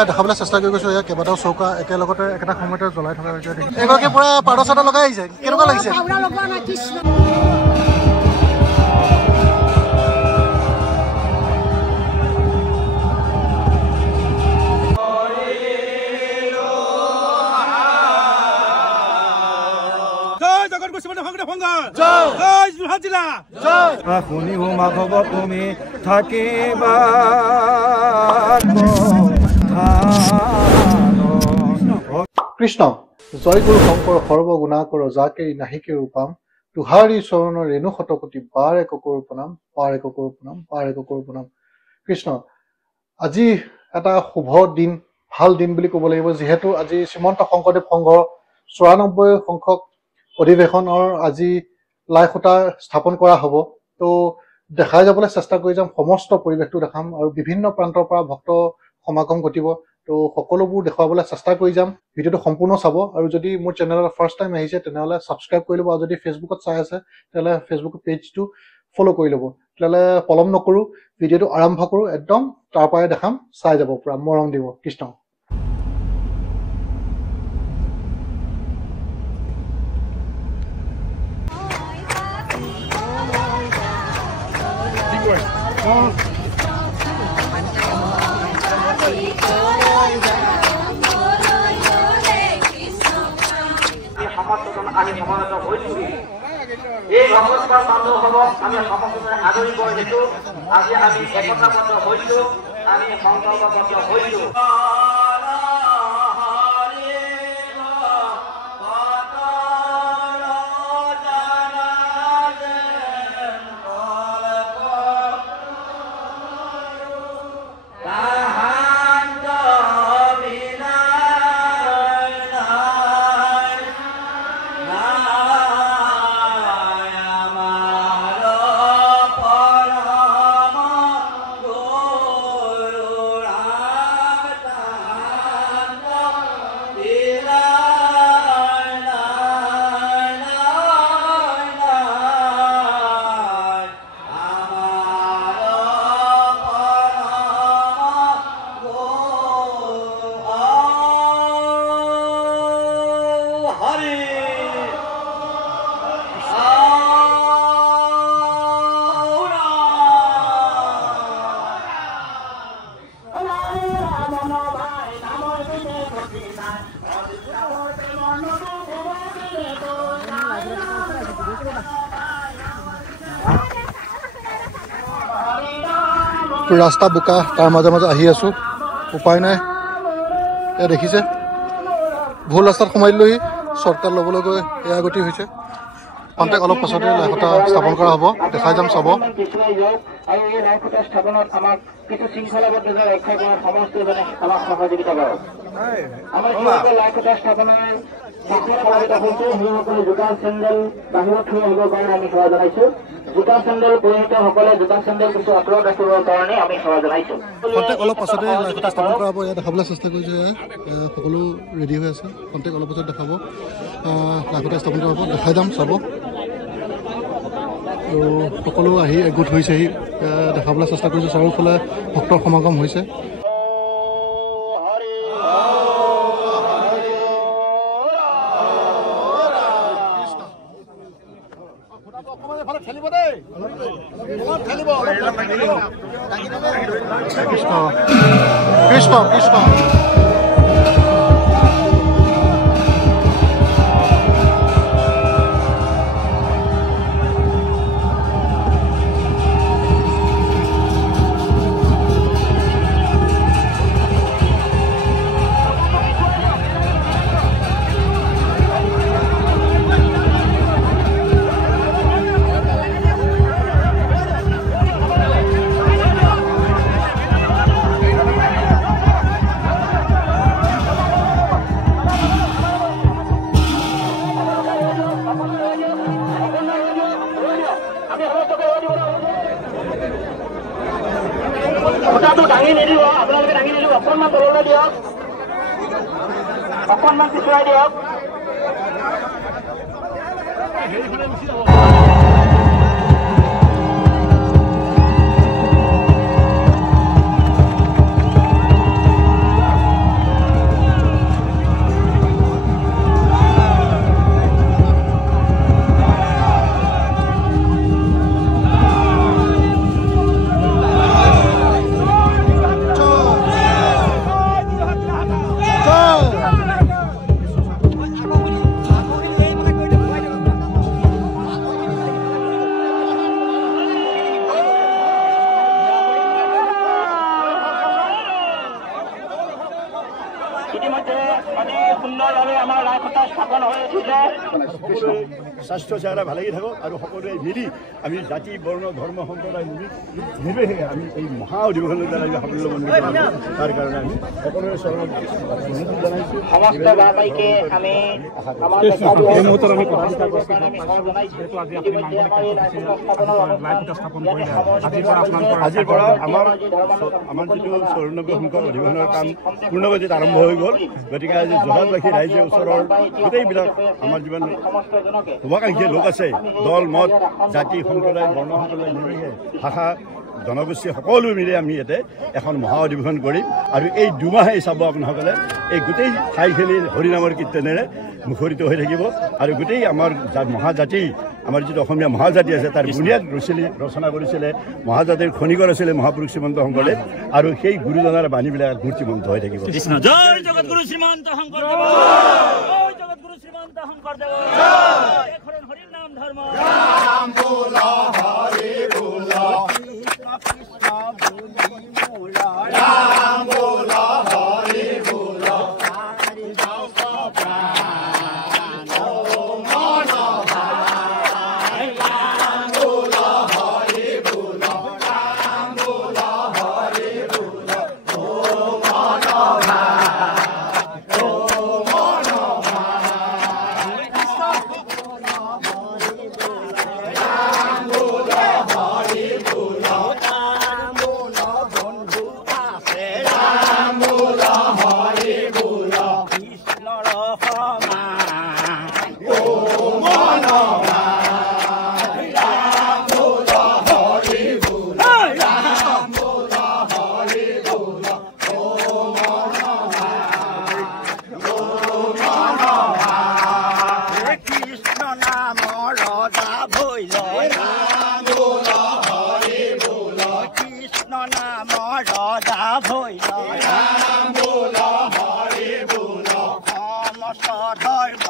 দেখাবলৈ চেষ্টা কৰি গৈছোঁ ইয়াত কেইবাটাও চৌকা একেলগতে একেটা সময়তে জ্বলাই থকা হৈছে এগৰাকী পুৰা পাউডাৰ চাউডাৰ লগাই আহিছে কেনেকুৱা লাগিছে শুনিব মাধৱ তুমি থাকিবা কৃষ্ণ জয় গুৰু শংকৰ সৰ্বগুণাকৰ যাকে নাহিকে ৰূপাম তুহাৰী চৰণৰ ৰেণু শতকোটি বাৰ এককৰ প্ৰণাম পাৰ এককৰ প্ৰণাম পাৰ এককৰ প্ৰণাম কৃষ্ণ আজি এটা শুভ দিন ভাল দিন বুলি ক'ব লাগিব যিহেতু আজি শ্ৰীমন্ত শংকৰদেৱ সংঘৰ ৯৪ সংখ্যক অধিৱেশনৰ আজি লাই খুঁটা স্থাপন কৰা হ'ব তো দেখাই যাবলৈ চেষ্টা কৰি যাম সমস্ত পৰিৱেশটো দেখাম আৰু বিভিন্ন প্ৰান্তৰ পৰা ভক্ত সমাগম ঘটিব তো সকলোবোৰ দেখুৱাবলৈ চেষ্টা কৰি যাম ভিডিঅ'টো সম্পূৰ্ণ চাব আৰু যদি মোৰ চেনেলত ফাৰ্ষ্ট টাইম আহিছে তেনেহ'লে ছাবস্ক্ৰাইব কৰি ল'ব আৰু যদি ফেচবুকত চাই আছে তেতিয়াহ'লে ফেচবুক পেজটো ফ'ল' কৰি ল'ব তেতিয়াহ'লে পলম নকৰোঁ ভিডিঅ'টো আৰম্ভ কৰোঁ একদম তাৰ পৰাই দেখাম চাই যাব পুৰা মৰম দিব কৃষ্ণ আমি সমানত হৈছো এই ভগৱতৰ মানুহ হ'ব আমি সকলোৱে আদৰি বৰ হেতু আজি আমি একতাবদ্ধ হৈছো আমি সংকল্পবদ্ধ হৈছো ৰাস্তা বোকা তাৰ মাজে মাজে আহি আছোঁ উপায় নাই এয়া দেখিছে ভুল ৰাস্তাত সোমাই দিলোহি শ্বৰ্টকাট ল'বলৈ গৈ এয়া গতি হৈছে কণ্টেক্ট অলপ পাছতে লাইখুঁটা স্থাপন কৰা হ'ব দেখাই যাম চাব আৰু এই লাইখুঁটা স্থাপনত আমাক কিছু শৃংখলাবদ্ধতা ৰক্ষা কৰাৰ সমস্তজনে আমাক সহযোগিতা কৰক আমাৰ লাইখুঁটা স্থাপনৰ জোতা চেণ্ডেল বাহিৰত থৈ আহিবৰ কাৰণে আমি সেৱা জনাইছো জোতা চেণ্ডেল পৰিহিতসকলে জোতা চেণ্ডেল কিছু আঁতৰত ৰাখিবৰ কাৰণে আমি সেৱা জনাইছো কণ্টেক্ট অলপ পাছতে লাইখুঁটা স্থাপন কৰা হ'ব ইয়াত দেখাবলৈ চেষ্টা কৰিছোঁ সকলো ৰেডি হৈ আছে কণ্টেক্ট অলপ পাছত দেখাব লাইখুঁটা স্থাপন কৰা হ'ব দেখাই যাম চাব আৰু সকলো আহি একগোট হৈছেহি দেখাবলৈ চেষ্টা কৰিছোঁ চাৰিওফালে ভক্তৰ সমাগম হৈছে কৃষ্ণ কৃষ্ণ কৃষ্ণ খুঁটাটো দাঙি নিদিব আপোনালোকে দাঙি নিদিব অকণমান তললৈ দিয়ক অকণমান পিছুৱাই দিয়ক স্বাস্থ্য চেহাৰা ভালেই থাকক আৰু সকলোৱে মিলি আমি জাতি বৰ্ণ ধৰ্ম সম্প্ৰদায় নিৰ্বিশেষে আমি এই মহা অধিৱেশনৰ দ্বাৰা সাফল্যমণ্ডিত তাৰ কাৰণে আমি সকলোৰে চৰণত জনাইছোঁ। সমস্ত বাবাইকে আমি আজিৰ পৰা আমাৰ যিটো 94 সংখ্যক অধিৱেশনৰ কাম পূৰ্ণগতিত আৰম্ভ হৈ গ'ল। গতিকে আজি জোহাৰবাসী ৰাইজে ওচৰৰ গোটেইবিলাক আমাৰ যিমান শুভাকাংক্ষী লোক আছে, দল মত জাতি সম্প্ৰদায় বৰ্ণ সম্প্ৰদায় নিৰ্বিশেষে ভাষা জনগোষ্ঠী সকলো মিলি আমি ইয়াতে এখন মহা অধিৱেশন কৰিম। আৰু এই দুমাহেই চাব আপোনাসকলে এই গোটেই ঠাইখিনি হৰিনামৰ কীৰ্তনেৰে মুখৰিত হৈ থাকিব। আৰু গোটেই আমাৰ মহাজাতি, আমাৰ যিটো অসমীয়া মহাজাতি আছে তাৰ বুনিয়াদ ৰচনা কৰিছিলে মহাজাতিৰ খনিকৰ আছিলে মহাপুৰুষ শ্ৰীমন্ত শংকৰদেৱ। আৰু সেই গুৰুজনাৰ বাণীবিলাক মূৰ্তিমন্ত হৈ থাকিব। জয় জগতগুৰু শ্ৰীমন্ত শংকৰদেৱ, জয় জগতগুৰু শ্ৰীমন্ত শংকৰদেৱ, এখন হৰি নাম ধৰ্ম ৰাম বোলা হৰি বোলা কৃষ্ণ কৃষ্ণ বুলি বোলা ৰাম বোলা হৰি বোলা হৰি দাস প্ৰাণ মন ভাই ৰাম বোলা হৰি বোলা ৰাম বোলা হৰি বোলা ও মন ভাই ও মন ভাই কৃষ্ণ ৰাম বোলা হৰি বোলা ৰাম বোলা বন্ধু আছে ৰাম বোলা হৰি বোলা কৃষ্ণৰ সমান ও মন ভাই ৰাম বোলা হৰি বোলা ৰাম বোলা হৰি বোলা ও মন ভাই ও মন ভাই কৃষ্ণ নাম ৰজা ভৈল ৰাম বোলা হৰি বোলা কৃষ্ণ নাম ৰজা ভৈল ৰাম বোলা হৰি বোলা সমস্ত ধৰ্ম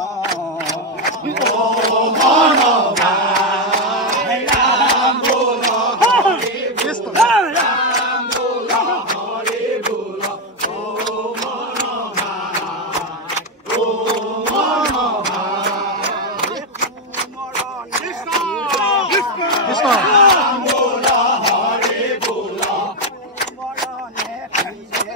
ও মন ভাই ৰাম বোলা হৰি বোলা ৰাম বোলা হৰি বোলা ও মন ভাই ও মন ভাই কৃষ্ণ কৃষ্ণ ৰাম বোলা হৰি বোলা মৰণে খাইছে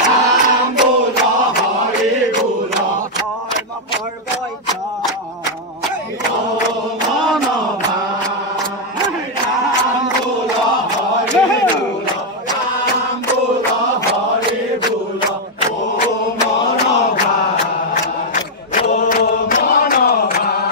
ৰাম বোলা হৰি বোলা ধৰ্ম পৰ্বত ও মন ভাই ৰাম বোলা হৰি বোলা ৰাম বোলা হৰি বোলা ও মন ভাই ও মন ভাই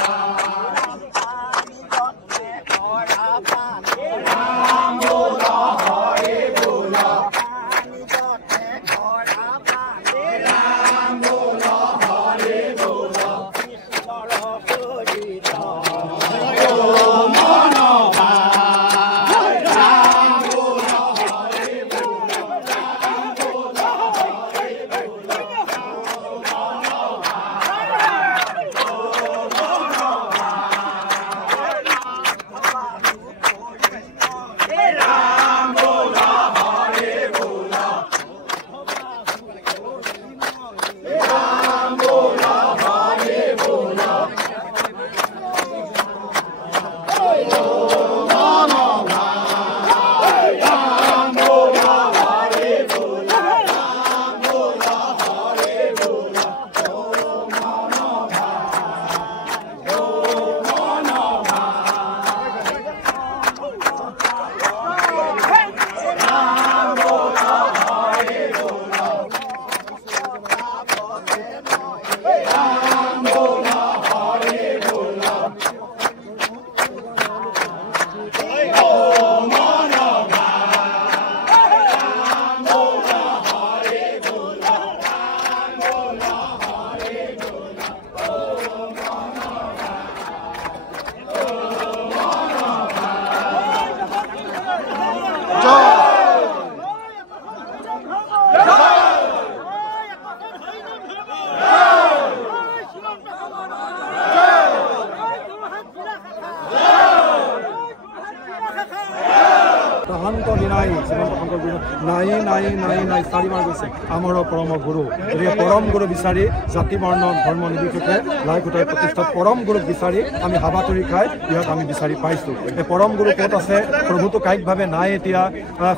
মহান্ত দিনাই শ্ৰীমন্ত শংকৰ গুৰু নাই নাই নাই নাই চাৰিবাৰ গৈছে আমাৰ পৰম গুৰু গতিকে পৰম গুৰু বিচাৰি জাতি বৰ্ণ ধৰ্ম নিৰ্বিশেষে লাইখুটাই প্ৰতিষ্ঠাত পৰম গুৰুক বিচাৰি আমি হাবাতৰি খাই ইয়াক আমি বিচাৰি পাইছোঁ এই পৰম গুৰু ক'ত আছে প্ৰভুটো কায়িকভাৱে নাই এতিয়া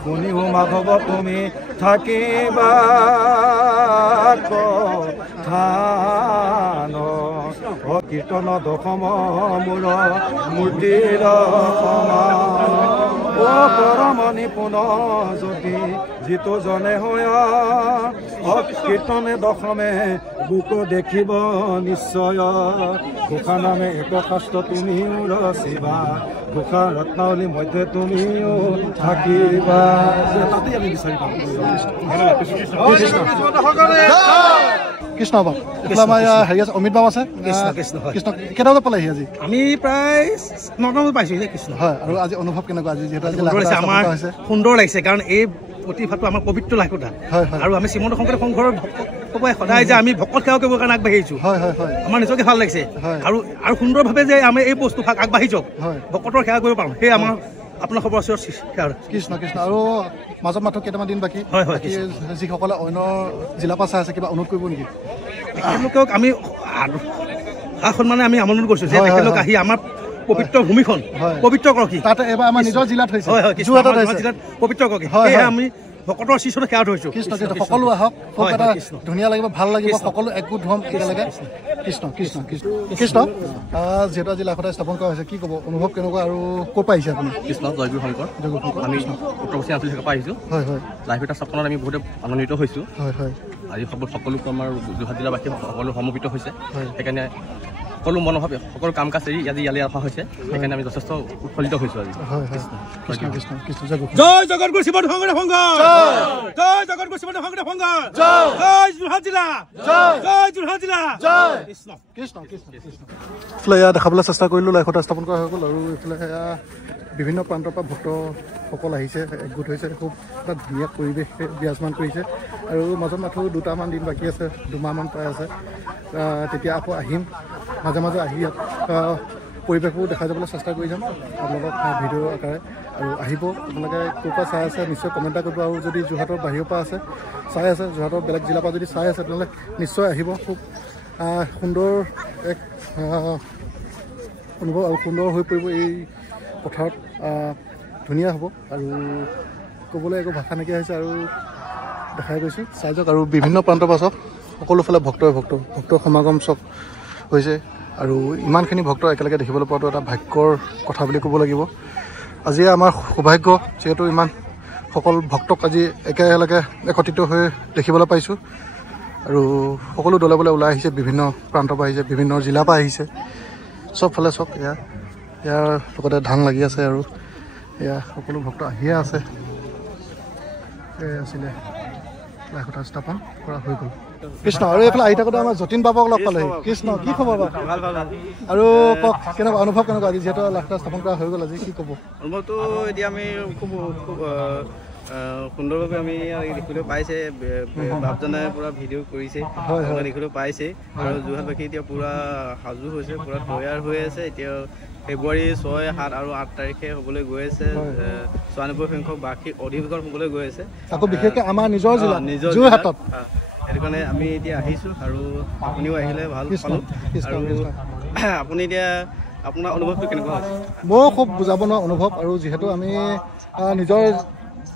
শুনিও মাধৱ তুমি থাকিবা থান কীৰ্তন দশম মূৰ মূৰ্তিৰ পৰম নিপুণ যদি যিটো জনে হয় কীৰ্তনে দশমে বুক দেখিব নিশ্চয় ঘোষা নামে এক শাস্ত্ৰ তুমিও ৰচিবা ঘোষা ৰত্নাৱলী মধ্যে তুমিও থাকিবা তাতেই আমি বিচাৰি পাম কৃষ্ণ বাবা আমাৰ হেৰি আছে অমিত বাবা আছে কৃষ্ণ কেইটা বজাত পালেহি আজি আমি প্ৰায় 9টা বজাত পাইছোঁ কৃষ্ণ হয় আৰু আজি অনুভৱ কেনেকুৱা আজি যিহেতু আমাৰ সুন্দৰ লাগিছে কাৰণ এই প্ৰতিভাটো আমাৰ পবিত্ৰ লাইখুটা আৰু আমি শ্ৰীমন্ত শংকৰদেৱ সংঘৰ ভক্তসকলে সদায় যে আমি ভকত সেৱা কৰিবৰ কাৰণে আগবাঢ়িছোঁ আমাৰ নিজকে ভাল লাগিছে আৰু সুন্দৰভাৱে যে আমি এই বস্তু ভাগ আগবাঢ়ি যাওক ভকতৰ সেৱা কৰিব পাৰোঁ সেই আমাৰ আপোনাৰ খবৰ আছে কৃষ্ণ কৃষ্ণ আৰু মাজত মাত্ৰ কেইটামান দিন বাকী যিসকলে অন্য জিলাৰ পৰা চাই আছে কিবা অনুৰোধ কৰিব নেকি তেখেতলোকক আমি সন্মানে আমি আমন্ত্ৰণ কৰিছোঁ যে তেখেতলোক আহি আমাৰ পবিত্ৰ ভূমিখন পবিত্ৰ কৰকী তাতে এবাৰ আমাৰ নিজৰ জিলাত হৈছে জিলাত পবিত্ৰ কৰকী সেয়ে আমি ভকতৰ শিশুৰ সেৱা থৈছোঁ কৃষ্ণ কৃষ্ণ সকলো আহক খুব এটা ধুনীয়া লাগিব ভাল লাগিব সকলো একগোট হ'ম একেলগে কৃষ্ণ কৃষ্ণ কৃষ্ণ কৃষ্ণ যিহেতু আজি লাইখুটা স্থাপন কৰা হৈছে কি ক'ব অনুভৱ কেনেকুৱা আৰু ক'ৰ পৰা আহিছে আপুনি কৃষ্ণ জয়গুৰু শংকৰ আমি উত্তৰ পশ্চিম আঞ্চলিকৰ পৰা আহিছোঁ হয় হয় লাইখুটা স্থাপনত আমি বহুতে আনন্দিত হৈছোঁ হয় হয় আজি সকলোকে আমাৰ যোৰহাট জিলাবাসী সকলো সমবেত হৈছে সেইকাৰণে সকলো মনোভাৱে সকলো কাম কাজ এৰি আজি ইয়ালৈ অহা হৈছে সেইকাৰণে আমি যথেষ্ট উৎফুল্লিত হৈছোঁ আজি জয় জগতগুৰু শ্ৰীমন্ত শংকৰদেৱ সংঘ জয় জগতগুৰু শ্ৰীমন্ত শংকৰদেৱ সংঘ জয় যোৰহাট জিলা জয় যোৰহাট জিলা কৃষ্ণ কৃষ্ণ কৃষ্ণ এইফালে এয়া দেখাবলৈ চেষ্টা কৰিলোঁ লাইখুটা স্থাপন কৰা হৈ গ'ল আৰু এইফালে এয়া বিভিন্ন প্ৰান্তৰ পৰা ভক্তসকল আহিছে একগোট হৈছে খুব এটা ধুনীয়া পৰিৱেশ বিৰাজমান কৰিছে আৰু মাজত মাথো দুটামান দিন বাকী আছে দুমাহমান প্ৰায় আছে তেতিয়া আকৌ আহিম মাজে মাজে আহি ইয়াত পৰিৱেশবোৰ দেখাই যাবলৈ চেষ্টা কৰি যাম আপোনালোকক ভিডিঅ' আকাৰে আৰু আহিব আপোনালোকে ক'ৰ পৰা চাই আছে নিশ্চয় কমেণ্ট এটা কৰিব আৰু যদি যোৰহাটৰ বাহিৰৰ পৰা আছে চাই আছে যোৰহাটৰ বেলেগ জিলাৰ পৰা যদি চাই আছে তেনেহ'লে নিশ্চয় আহিব খুব সুন্দৰ এক অনুভৱ আৰু সুন্দৰ হৈ পৰিব এই পথাৰত ধুনীয়া হ'ব আৰু ক'বলৈ একো ভাষা নাইকিয়া হৈছে আৰু দেখাই গৈছোঁ চাই যাওক আৰু বিভিন্ন প্ৰান্তৰ পৰা চাওক সকলোফালে ভক্তৰ সমাগম চব হৈছে আৰু ইমানখিনি ভক্ত একেলগে দেখিবলৈ পোৱাটো এটা ভাগ্যৰ কথা বুলি ক'ব লাগিব আজি আমাৰ সৌভাগ্য যিহেতু ইমান সকল ভক্তক আজি একেলগে একত্ৰিত হৈ দেখিবলৈ পাইছোঁ আৰু সকলো দলে বলে ওলাই আহিছে বিভিন্ন প্ৰান্তৰ পৰা আহিছে বিভিন্ন জিলাৰ পৰা আহিছে চবফালে চব ইয়াৰ লগতে ধান লাগি আছে আৰু এয়া সকলো ভক্ত আহিয়ে আছে আছিলে লাইখুটা স্থাপন কৰা হৈ গ'ল কৃষ্ণ আৰু এইফালে আহি থাকোঁতে আমাৰ যতীন বাবুক লগ পালেহি কৃষ্ণ কি খবৰ বাৰু আৰু কওক কেনেকুৱা অনুভৱ কেনেকুৱা আজি যিহেতু লাইখুটা স্থাপন কৰা হৈ গ'ল আজি কি ক'ব অনুভৱটো এতিয়া আমি খুব সুন্দৰভাৱে আমি দেখিবলৈ পাইছে বাপজনে পূৰা ভিডিঅ' কৰিছে দেখিবলৈ পাইছে আৰু যোৰহাটবাসী এতিয়া পূৰা সাজু হৈছে পূৰা তৈয়াৰ হৈ আছে এতিয়া ফেব্ৰুৱাৰী 6, 7 আৰু 8 তাৰিখে হ'বলৈ গৈ আছে 94% বাৰ্ষিক অধিৱেশন হ'বলৈ গৈ আছে আকৌ বিশেষকৈ আমাৰ নিজৰ জিলা যোৰহাটত সেইটো কাৰণে আমি এতিয়া আহিছোঁ আৰু আপুনিও আহিলে ভাল পালোঁ আৰু আপুনি এতিয়া আপোনাৰ অনুভৱটো কেনেকুৱা হৈছে মোৰ খুব বুজাব নোৱাৰা অনুভৱ আৰু যিহেতু আমি নিজৰ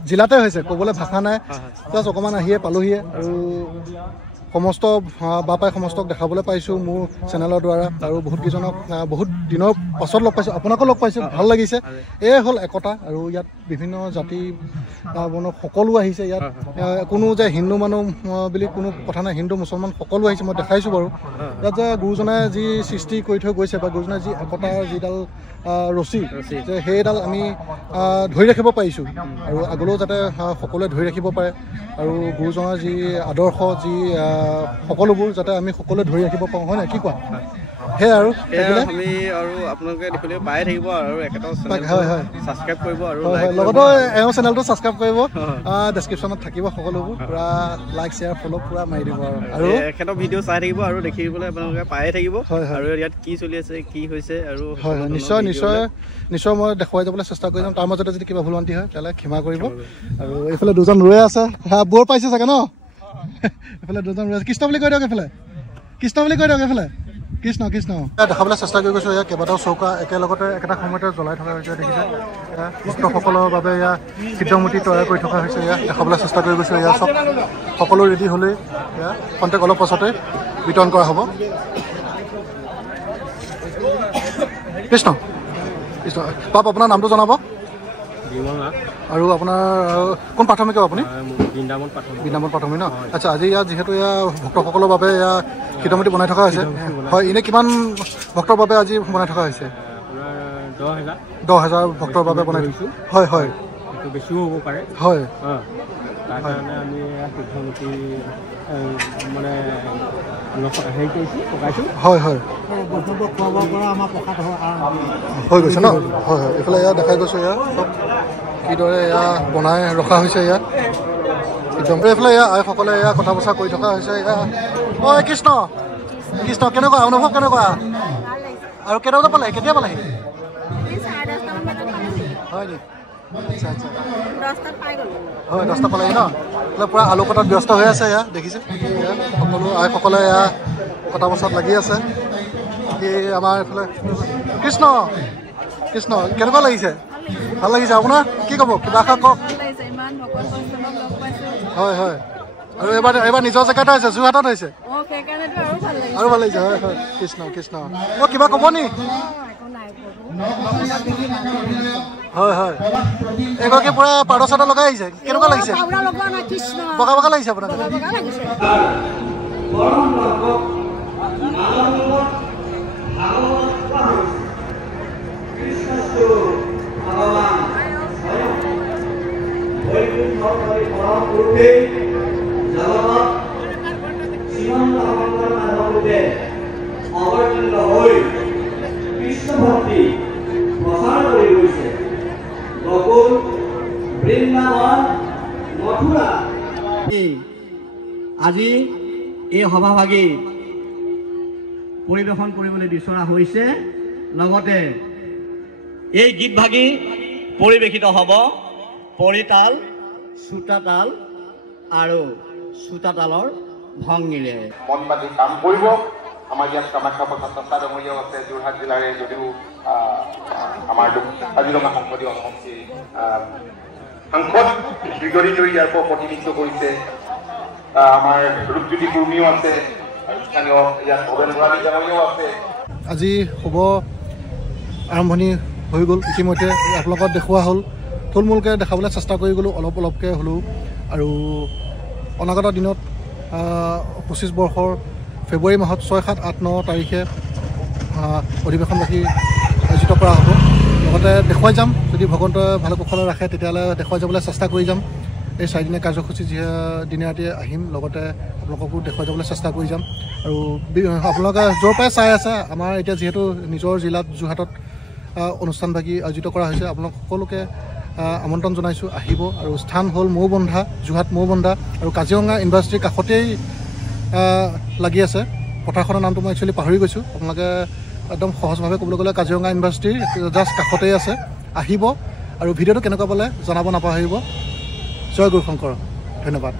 জিলাতে হৈছে ক'বলৈ ভাষা নাই প্লাছ অকণমান আহিয়ে পালোহিয়ে আৰু সমস্ত বাপাই সমস্তক দেখাবলৈ পাইছোঁ মোৰ চেনেলৰ দ্বাৰা আৰু বহুতকেইজনক বহুত দিনৰ পাছত লগ পাইছোঁ আপোনাকো লগ পাইছোঁ ভাল লাগিছে এয়ে হ'ল একতা আৰু ইয়াত বিভিন্ন জাতি বৰ্ণ সকলো আহিছে ইয়াত কোনো যে হিন্দু মানুহ বুলি কোনো কথা নাই হিন্দু মুছলমান সকলো আহিছে মই দেখাইছোঁ বাৰু ইয়াত যে গুৰুজনাই যি সৃষ্টি কৰি থৈ গৈছে বা গুৰুজনাই যি একতাৰ যিডাল ৰছী যে সেইডাল আমি ধৰি ৰাখিব পাৰিছোঁ আৰু আগলৈও যাতে সকলোৱে ধৰি ৰাখিব পাৰে আৰু গুৰুজনাৰ যি আদৰ্শ যি সকলোবোৰ যাতে আমি সকলোৱে ধৰি ৰাখিব পাৰোঁ হয় নাই কি কোৱা সেয়াই আৰু আমি আৰু আপোনালোকে দেখিলে পাই থাকিব আৰু একেটাও চেনেল ছাবস্ক্ৰাইব কৰিব আৰু লগতে এওঁ চেনেলটো ছাবস্ক্ৰাইব কৰিব ডেছক্ৰিপশ্যনত থাকিব সকলোবোৰ পুৰা লাইক শ্বেয়াৰ ফ'ল' পুৰা মাৰি দিব আৰু একেটা ভিডিঅ' চাই থাকিব আৰু দেখিবলৈ আপোনালোকে পায়ে থাকিব আৰু ইয়াত কি চলি আছে কি হৈছে আৰু নিশ্চয় মই দেখুৱাই যাবলৈ চেষ্টা কৰি যাম তাৰ মাজতে যদি কিবা ভুল ভ্ৰান্তি হয় তেতিয়াহ'লে ক্ষমা কৰিব আৰু এইফালে দুজন ৰৈ আছে বৰ পাইছে চাগে ন এইফালে দুজন ৰৈ আছে কৃষ্ণ বুলি কৈ দিয়ক এইফালে কৃষ্ণ দেখাবলৈ চেষ্টা কৰি গৈছোঁ ইয়াত কেইবাটাও চৌকা একেলগতে একেটা সময়তে জ্বলাই থকা হৈছে দেখিছে ভক্তসকলৰ বাবে ইয়াত সিদ্ধমূৰ্তি তৈয়াৰ কৰি থকা হৈছে ইয়াত দেখাবলৈ চেষ্টা কৰি গৈছোঁ ইয়াত চব সকলো ৰেডি হ'লেই ইয়াত কণ্টেক অলপ পাছতে বিতৰণ কৰা হ'ব কৃষ্ণ বাপ আপোনাৰ নামটো জনাব আৰু আপোনাৰ কোন প্ৰাথমিক আপুনি বৃন্দাবন প্ৰাথমিক ন আচ্ছা আজি ইয়াত যিহেতু ইয়াৰ ভক্তসকলৰ বাবে ইয়াৰ সিদ্ধমূৰ্তি বনাই থকা হৈছে হয় এনেই কিমান ভক্তৰ বাবে আজি বনাই থকা হৈছে 10,000 ভক্তৰ বাবে বনাই থৈছোঁ হয় বেছিও হ'ব পাৰে হয় তাৰ কাৰণে আমি সিদ্ধমূৰ্তি মানে হেৰি কৰিছোঁ পকাইছোঁ হয় হৈ গৈছে ন হয় এইফালে ইয়াত দেখাই গৈছোঁ ইয়াত চব কিদৰে এয়া বনাই ৰখা হৈছে ইয়াত একদম এইফালে এয়া আইসকলে এয়া কথা বচা কৰি থকা হৈছে এয়া ঐ কৃষ্ণ কেনেকুৱা অনুভৱ কেনেকুৱা আৰু কেইটা বজাত পালেহি কেতিয়া পালেহি হয় নি আচ্ছা হয় 10টা পালেহি ন এইফালে পূৰা আলু কটাত ব্যস্ত হৈ আছে এয়া দেখিছে সকলো আইসকলে এয়া কথা বচাত লাগি আছে আমাৰ এইফালে কৃষ্ণ কেনেকুৱা লাগিছে ভাল লাগিছে আপোনাৰ কি ক'ব কিবা এষাৰ কওক হয় আৰু এবাৰ নিজৰ জেগাতে হৈছে যোৰহাটত হৈছে আৰু ভাল লাগিছে হয় কৃষ্ণ কিবা ক'ব নি হয় এগৰাকী পুৰা পাউডাৰ চাউডাৰ লগাই আহিছে কেনেকুৱা লাগিছে বগা লাগিছে আপোনাৰ অৱতীৰ্ণ হৈ কৃষ্ণ ভক্তি প্ৰচাৰ কৰি গৈছে গকুল বৃন্দাবন মথুৰা আজি এই সভাভাগী পৰিৱেশন কৰিবলৈ বিচৰা হৈছে লগতে এই গীতভাগী পৰিৱেশিত হ'ব পৰিতাল চুটাতাল আৰু চুটাতালৰ ভংগীৰে মন পাতি কাম কৰিব আমাৰ ইয়াত কামাখ্যা প্ৰসাদ দত্তা ডাঙৰীয়াও আছে যোৰহাট জিলাৰে যদিও আমাৰ কাজিৰঙা সংসদীয় সমষ্টিৰ সাংসদ বিগড়িলৈ ইয়াৰ পৰা প্ৰতিনিধিত্ব কৰিছে আমাৰ ৰূপজ্যোতি কুৰ্মীও আছে স্থানীয় ইয়াত ভৱেন ভৰালী ডাঙৰীয়াও আছে আজি শুভ আৰম্ভণি হৈ গ'ল ইতিমধ্যে আপোনালোকক দেখুওৱা হ'ল থুলমূলকৈ দেখাবলৈ চেষ্টা কৰি গ'লোঁ অলপকৈ হ'লেও আৰু অনাগত দিনত 25 বৰ্ষৰ ফেব্ৰুৱাৰী মাহত 6, 7, 8, 9 তাৰিখে অধিৱেশনবাসী আয়োজিত কৰা হ'ব লগতে দেখুৱাই যাম যদি ভগৱন্তই ভালে কুশলে ৰাখে তেতিয়াহ'লে দেখুৱাই যাবলৈ চেষ্টা কৰি যাম এই 4 দিনীয়া কাৰ্যসূচী দিনে ৰাতিয়ে আহিম লগতে আপোনালোককো দেখুৱাই যাবলৈ চেষ্টা কৰি যাম আৰু আপোনালোকে য'ৰ পৰাই চাই আছে আমাৰ এতিয়া যিহেতু নিজৰ জিলাত যোৰহাটত অনুষ্ঠানভাগী আয়োজিত কৰা হৈছে আপোনালোক সকলোকে আমন্ত্ৰণ জনাইছোঁ আহিব আৰু স্থান হ'ল মৌবন্ধা যোৰহাট মৌবন্ধা আৰু কাজিৰঙা ইউনিভাৰ্চিটিৰ কাষতেই লাগি আছে পথাৰখনৰ নামটো মই একচুৱেলি পাহৰি গৈছোঁ আপোনালোকে একদম সহজভাৱে ক'বলৈ গ'লে কাজিৰঙা ইউনিভাৰ্চিটিৰ জাষ্ট কাষতেই আছে আহিব আৰু ভিডিঅ'টো কেনেকুৱা পালে জনাব নাপাহৰিব জয় গুৰুশংকৰ ধন্যবাদ